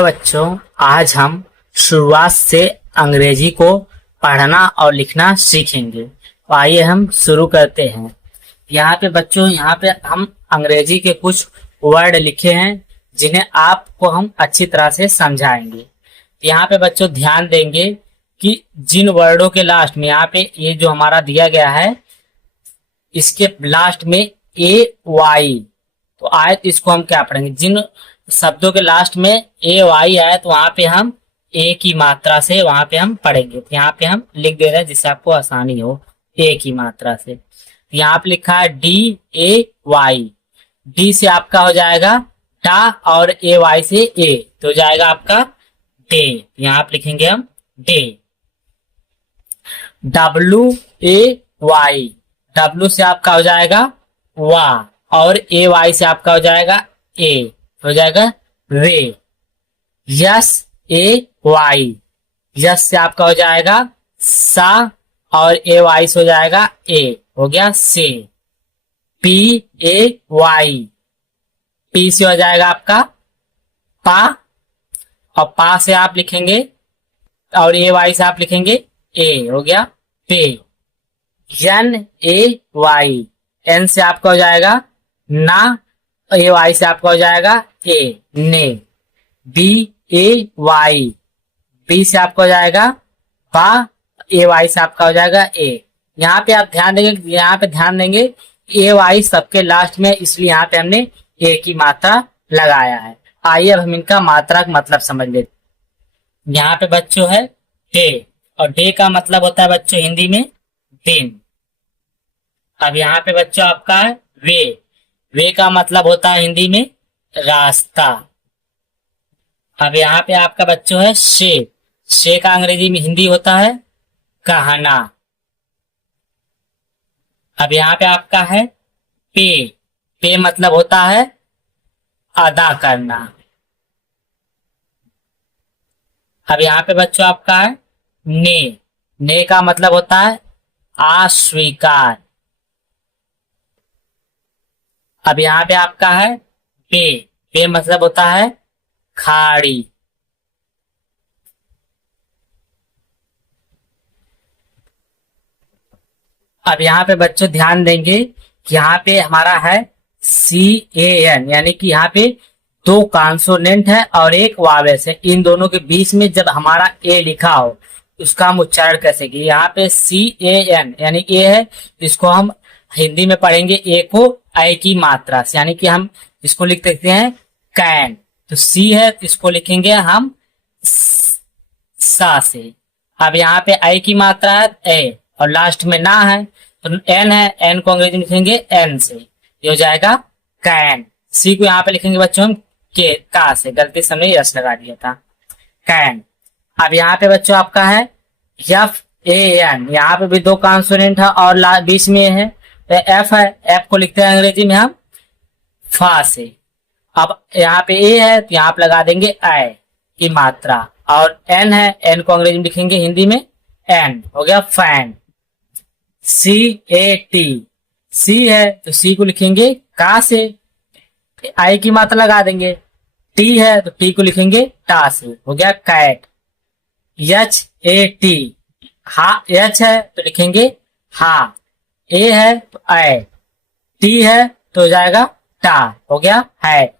तो बच्चों, आज हम शुरुआत से अंग्रेजी को पढ़ना और लिखना सीखेंगे। तो आइए हम शुरू करते हैं। यहाँ पे बच्चों, यहाँ पे हम अंग्रेजी के कुछ वर्ड लिखे हैं जिन्हें आपको हम अच्छी तरह से समझाएंगे। यहाँ पे बच्चों ध्यान देंगे कि जिन वर्डों के लास्ट में, यहाँ पे ये जो हमारा दिया गया है, इसके लास्ट में ए वाई तो आए, तो इसको हम क्या पढ़ेंगे। जिन शब्दों के लास्ट में ए वाई आए तो वहां पे हम ए की मात्रा से वहां पे हम पढ़ेंगे। तो यहाँ पे हम लिख दे रहे हैं जिससे आपको आसानी हो, ए की मात्रा से। तो यहाँ पे लिखा है डी ए वाई। डी से आपका हो जाएगा डा और ए वाई से ए, तो हो जाएगा आपका डे। यहाँ पे लिखेंगे हम day. W A Y, W से आपका हो जाएगा वाह, और ए वाई से आपका हो जाएगा ए, हो जाएगा वे। यस ए वाई, यस से आपका हो जाएगा सा, और ए वाई से हो जाएगा ए, हो गया से। पी ए वाई, पी से हो जाएगा आपका पा, और पा से आप लिखेंगे, और ए वाई से आप लिखेंगे ए, हो गया पे। एन ए वाई, एन से आपका हो जाएगा ना, ए वाई से आपका हो जाएगा ए, ने। बी ए वाई, बी से आपका हो जाएगा बा, ए वाई से आपका हो जाएगा ए। यहाँ पे आप ध्यान देंगे, यहाँ पे ध्यान देंगे ए वाई सबके लास्ट में, इसलिए यहाँ पे हमने ए की मात्रा लगाया है। आइए अब हम इनका मात्रा का मतलब समझ लेते। यहाँ पे बच्चों है डे, और डे का मतलब होता है बच्चों हिंदी में दिन। अब यहाँ पे बच्चों आपका है वे, वे का मतलब होता है हिंदी में रास्ता। अब यहाँ पे आपका बच्चों है शे का अंग्रेजी में हिंदी होता है कहना। अब यहाँ पे आपका है पे मतलब होता है अदा करना। अब यहाँ पे बच्चों आपका है ने का मतलब होता है अस्वीकार। अब यहाँ पे आपका है पे मतलब होता है खाड़ी। अब यहाँ पे बच्चों ध्यान देंगे कि यहाँ पे हमारा है CAN, यानी कि यहाँ पे दो कॉन्सोनेंट है और एक वावेल्स है। इन दोनों के बीच में जब हमारा ए लिखा हो उसका हम उच्चारण कैसे किए। यहाँ पे CAN यानी ए है, इसको हम हिंदी में पढ़ेंगे ए को आई की मात्रा से, यानी कि हम इसको लिख सकते हैं कैन। तो सी है तो इसको लिखेंगे हम सा से। अब यहाँ पे आई की मात्रा है ए, और लास्ट में ना है तो एन है, एन को अंग्रेजी में लिखेंगे एन से, ये हो जाएगा कैन। सी को यहाँ पे लिखेंगे बच्चों हम के का से, गलती से हमने यस लगा दिया था, कैन। अब यहाँ पे बच्चों आपका है FAN, यहाँ पे भी दो कॉन्सोनेंट है और बीच में है तो एफ है, एफ को लिखते हैं अंग्रेजी में हम फा से। अब यहाँ पे ए है तो यहाँ पे लगा देंगे आई की मात्रा, और एन है, एन को अंग्रेजी में लिखेंगे हिंदी में एन, हो गया फैन। CAT, सी है तो सी को लिखेंगे का से, आई की मात्रा लगा देंगे। टी है तो टी को लिखेंगे टा से, हो गया कैट। HAT, हा, एच है तो लिखेंगे हा, ए है तो आई, टी है तो हो जाएगा टा, हो गया है।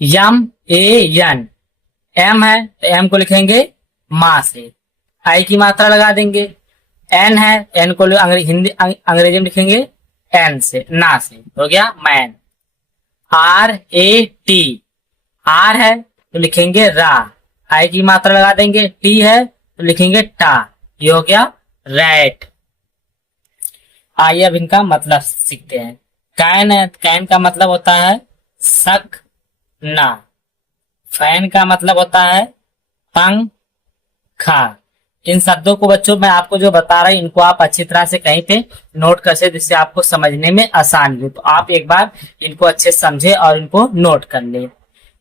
MAN, एम है तो एम को लिखेंगे माँ से, आई की मात्रा लगा देंगे। एन है, एन को हिंदी अंग्रेजी में लिखेंगे एन से, ना से, हो गया मैन। RAT, आर है तो लिखेंगे रा, आई की मात्रा लगा देंगे। टी है तो लिखेंगे टा, ये हो गया रैट। आइए अब इनका मतलब सीखते हैं। कैन है, कैन का मतलब होता है शक ना। फैन का मतलब होता है पंखा। इन शब्दों को बच्चों मैं आपको जो बता रहा हूं इनको आप अच्छी तरह से कहीं पे नोट कर से, जिससे आपको समझने में आसानी हो। तो आप एक बार इनको अच्छे से समझे और इनको नोट कर ले।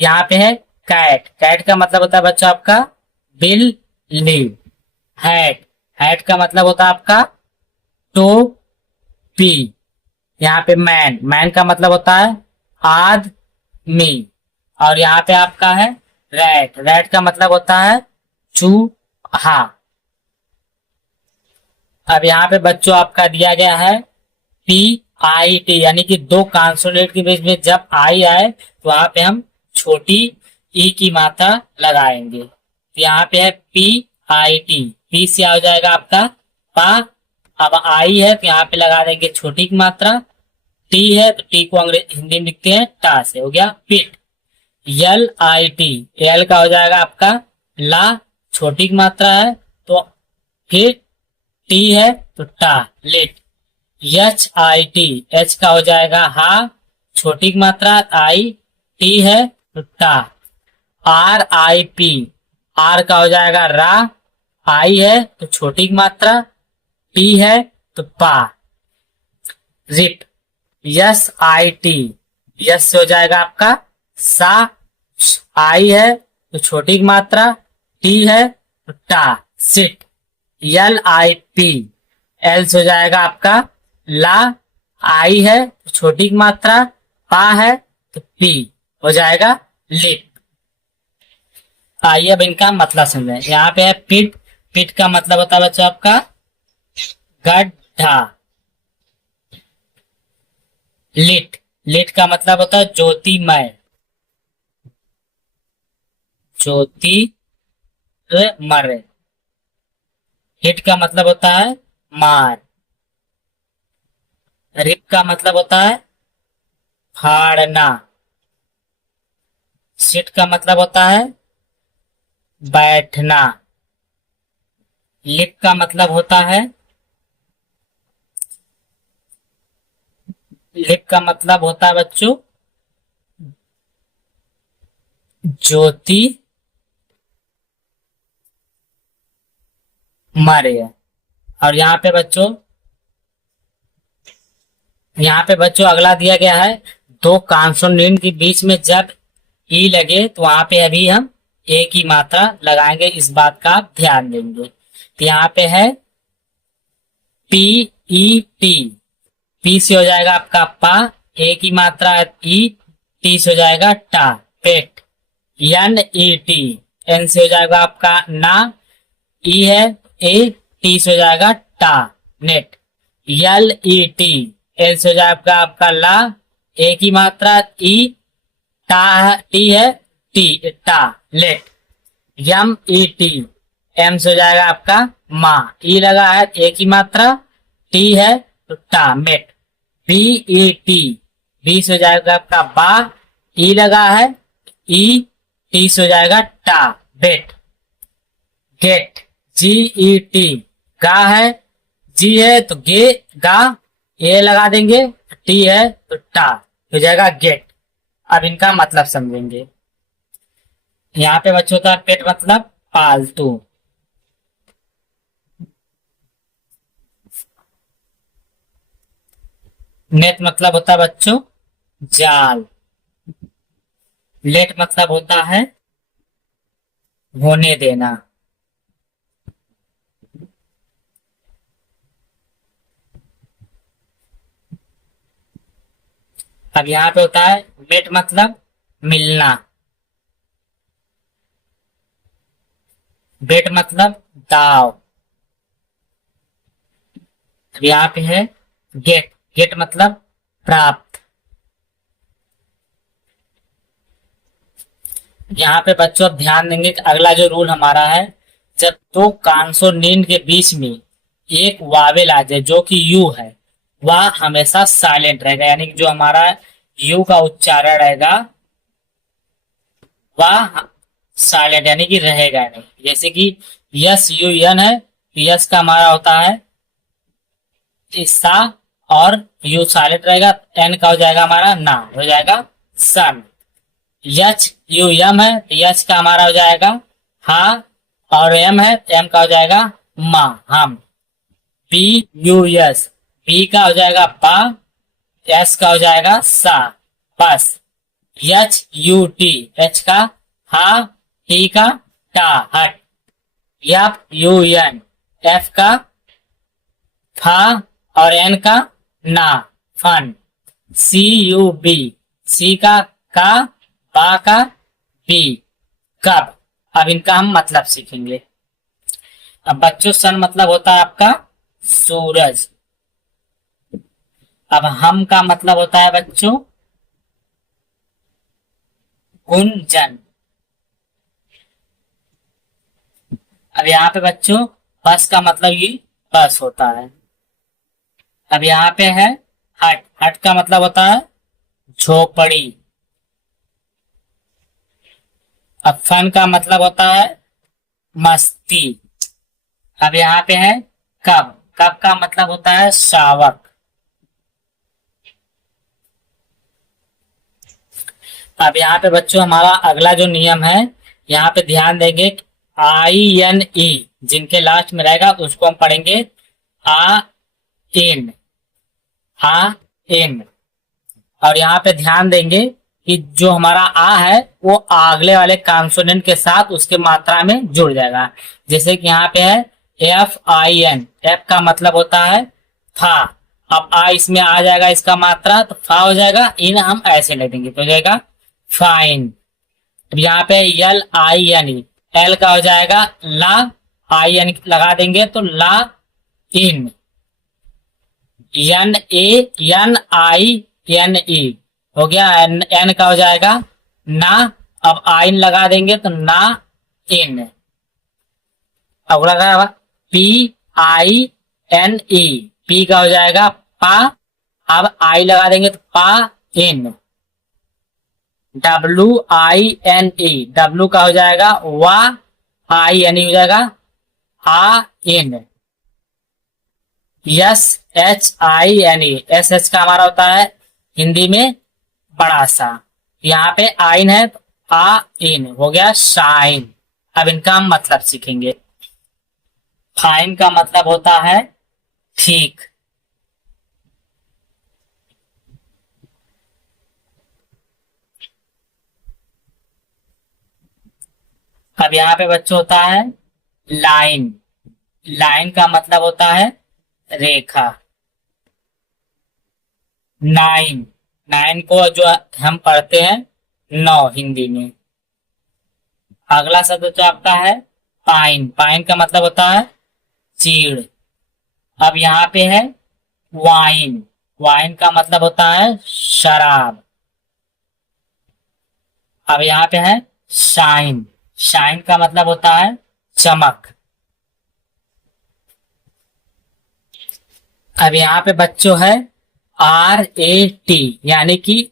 यहाँ पे है कैट, कैट का मतलब होता है बच्चों आपका बिल्ली। हैट, हैट का मतलब होता है आपका टोपी। यहाँ पे मैन, मैन का मतलब होता है आदमी। और यहाँ पे आपका है रैट, रैट का मतलब होता है चूहा। अब यहाँ पे बच्चों आपका दिया गया है पी आई टी, यानी कि दो कॉन्सोनेंट के बीच में जब आई आए तो वहां पे हम छोटी ई की मात्रा लगाएंगे। तो यहाँ पे है पी आई टी, पी से आ जाएगा आपका पा। अब आई है तो यहाँ पे लगा देंगे छोटी की मात्रा। टी है तो टी को हिंदी में लिखते हैं टा से, हो गया पिट। यल आई टी, एल का हो जाएगा आपका ला, छोटी की मात्रा है तो फिर टी है तो टा, let. H I T, H का हो जाएगा हा, छोटी की मात्रा आई, टी है तो टा। आर आई पी, आर का हो जाएगा रा, आई है तो छोटी की मात्रा, टी है तो पा। Rip, S I T, S से हो जाएगा आपका सा, आई है तो छोटी की मात्रा, टी है तो टा, sit. L I P, L से हो जाएगा आपका ला, आई है तो छोटी की मात्रा, पा है तो पी, हो जाएगा लिप। आइए अब इनका मतलब समझें। यहाँ पे है पिट, पिट का मतलब होता है बच्चों आपका गड्ढा। लिट, लिट का मतलब होता है ज्योतिमय, ज्योतिर्मय। हिट का मतलब होता है मार। रिप का मतलब होता है फाड़ना। सिट का मतलब होता है बैठना। लिप का मतलब होता है, लिप का मतलब होता है बच्चों ज्योति मर्य। और यहाँ पे बच्चों अगला दिया गया है दो कॉन्सोनेंट के बीच में जब ई लगे तो वहां पे अभी हम ए की मात्रा लगाएंगे, इस बात का आप ध्यान देंगे। तो यहाँ पे है पी ई टी, पी से हो जाएगा आपका पा, ए की मात्रा ई, टी से हो जाएगा टा, पेट। एन ई टी, एन से हो जाएगा आपका ना, ई है ए, टी से हो जाएगा टा, नेट। यल ई टी, एल से हो जाएगा आपका ला, ए की मात्रा ई, टा, टी है टी, टा, लेट। यम ई टी, एम से हो जाएगा आपका माँ, ई लगा है ए की मात्रा, टी है तो टा, met. B E T, B से हो जाएगा आपका बा, ई लगा है ई, टी से हो जाएगा टा, बेट। गेट, जी ई टी, गा है, जी है तो गे, गा, ए लगा देंगे, टी है तो टा, हो जाएगा गेट। अब इनका मतलब समझेंगे। यहाँ पे बच्चों का पेट मतलब पालतू। नेट मतलब होता है बच्चों जाल। लेट मतलब होता है होने देना। अब यहाँ पे होता है मेट मतलब मिलना। बेट मतलब दाव। अब यहाँ पे है गेट, गेट मतलब प्राप्त। यहाँ पे बच्चों अब ध्यान देंगे कि अगला जो रूल हमारा है, जब दो कॉन्सोनेंट के बीच में एक वावेल आ जाए जो कि यू है, वह हमेशा साइलेंट रहेगा, यानी कि जो हमारा यू का उच्चारण रहेगा वह साइलेंट यानी कि रहेगा नहीं। जैसे कि यस यू यन है, यस का हमारा होता है सा, और यू साइलेंट रहेगा, एन का हो जाएगा हमारा ना, हो जाएगा सन। यच यू यम है, यच का हमारा हो जाएगा हा, और एम है एम का हो जाएगा मा, हम। पी यू यस, पी का हो जाएगा पा, एस का हो जाएगा सा, बस। एच यू टी, एच का हा, टी का टा, हट। एफ यू एन, एफ का फा, और एन का ना, फन। सी यू बी, सी का बा का बी, कब। अब इनका हम मतलब सीखेंगे। अब बच्चों सन मतलब होता है आपका सूरज। अब हम का मतलब होता है बच्चों गुंजन। अब यहाँ पे बच्चों बस का मतलब ये बस होता है। अब यहाँ पे है हट। हट का मतलब होता है झोपड़ी। अब फन का मतलब होता है मस्ती। अब यहाँ पे है कब। कब का मतलब होता है शावक। अब यहाँ पे बच्चों हमारा अगला जो नियम है, यहाँ पे ध्यान देंगे। INE जिनके लास्ट में रहेगा उसको हम पढ़ेंगे आ इन। आ इन। और यहाँ पे ध्यान देंगे कि जो हमारा आ है वो अगले वाले कॉन्सोनेंट के साथ उसके मात्रा में जुड़ जाएगा। जैसे कि यहाँ पे है FIN। एफ का मतलब होता है था। अब आ इसमें आ जाएगा इसका मात्रा तो फा हो जाएगा। इन हम ऐसे ले देंगे तो हो जाएगा फाइन। अब यहाँ पे LINE। एल का हो जाएगा ला। IN लगा देंगे तो ला इन। NANINE हो गया। एन का हो जाएगा ना। अब आइन लगा देंगे तो ना इन। अब लगा PINE। पी का हो जाएगा पा। अब आई लगा देंगे तो पा इन। WINE। डब्लू का हो जाएगा वा। INE हो जाएगा आ इन। SHINE। SH का हमारा होता है हिंदी में बड़ा सा। यहाँ पे आइन है तो आ इन हो गया शाइन। अब इनका हम मतलब सीखेंगे। फाइन का मतलब होता है ठीक। अब यहाँ पे बच्चों होता है लाइन। लाइन का मतलब होता है रेखा। नाइन। नाइन को जो हम पढ़ते हैं 9 हिंदी में। अगला शब्द जो आपका है पाइन। पाइन का मतलब होता है चीड़। अब यहाँ पे है वाइन। वाइन का मतलब होता है शराब। अब यहाँ पे है शाइन। शाइन का मतलब होता है चमक। अब यहाँ पे बच्चों है RAT। यानी कि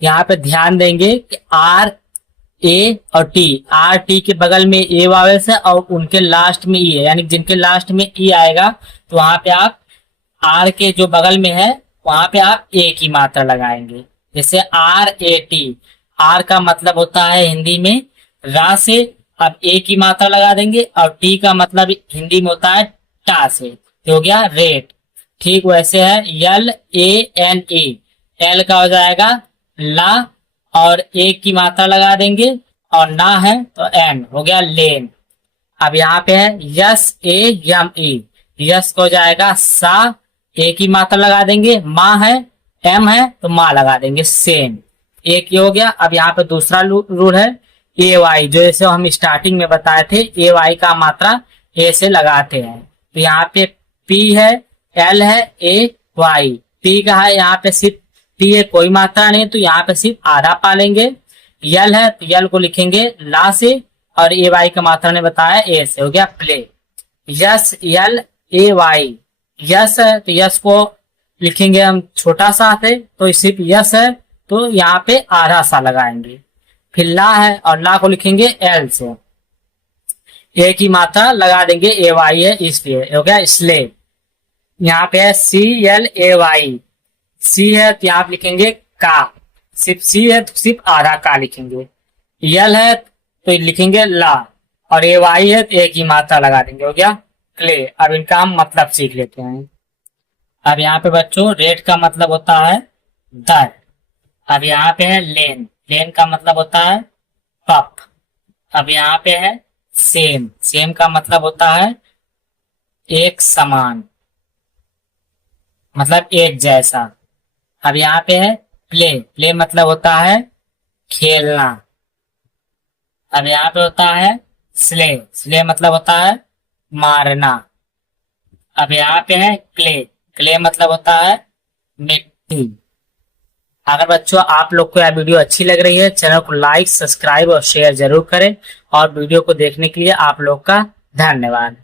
यहाँ पे ध्यान देंगे कि RA और T। RT के बगल में ए वावेल्स है और उनके लास्ट में ई है। यानी जिनके लास्ट में ई आएगा तो वहां पे आप आर के जो बगल में है वहां पे आप ए की मात्रा लगाएंगे। जैसे RAT। आर का मतलब होता है हिंदी में रा से। अब ए की मात्रा लगा देंगे और टी का मतलब हिंदी में होता है टा से तो हो गया रेट। ठीक वैसे है LANE। एल का हो जाएगा ला और ए की मात्रा लगा देंगे और ना है तो एन हो गया लेन। अब यहाँ पे है SAME। यस को हो जाएगा सा। ए की मात्रा लगा देंगे। माँ है एम है तो माँ लगा देंगे सेम। एक ये हो गया। अब यहाँ पे दूसरा रूल है AY। जो जैसे हम स्टार्टिंग में बताए थे AY का मात्रा ए से लगाते हैं। तो यहाँ पे P है L है AY। P का है यहाँ पे सिर्फ P है कोई मात्रा नहीं तो यहाँ पे सिर्फ आधा पालेंगे। यल है तो यल को लिखेंगे ला से और AY का मात्रा ने बताया ए से हो गया प्ले। YSLAY। यस है तो यस को लिखेंगे हम छोटा सा है तो सिर्फ यस है तो यहाँ पे आधा सा लगाएंगे। फिर ला है और ला को लिखेंगे एल से। ए की मात्रा लगा देंगे AY है इसलिए हो गया इसले। यहाँ पे है CLAY। सी है तो यहाँ पे लिखेंगे का। सिर्फ सी है तो सिर्फ आधा का लिखेंगे। यल है तो लिखेंगे ला और AY है तो ए की मात्रा लगा देंगे हो गया क्ले। अब इनका हम मतलब सीख लेते हैं। अब यहाँ पे बच्चों रेट का मतलब होता है दर। अब यहाँ पे है लेन। लेन का मतलब होता है पप। अब यहाँ पे है सेम। सेम का मतलब होता है एक समान मतलब एक जैसा। अब यहाँ पे है प्ले। प्ले मतलब होता है खेलना। अब यहाँ पे होता है स्ले, स्ले मतलब होता है मारना। अब यहाँ पे है क्ले, क्ले मतलब होता है मिट्टी। अगर बच्चों आप लोग को यह वीडियो अच्छी लग रही है, चैनल को लाइक, सब्सक्राइब और शेयर जरूर करें। और वीडियो को देखने के लिए आप लोग का धन्यवाद।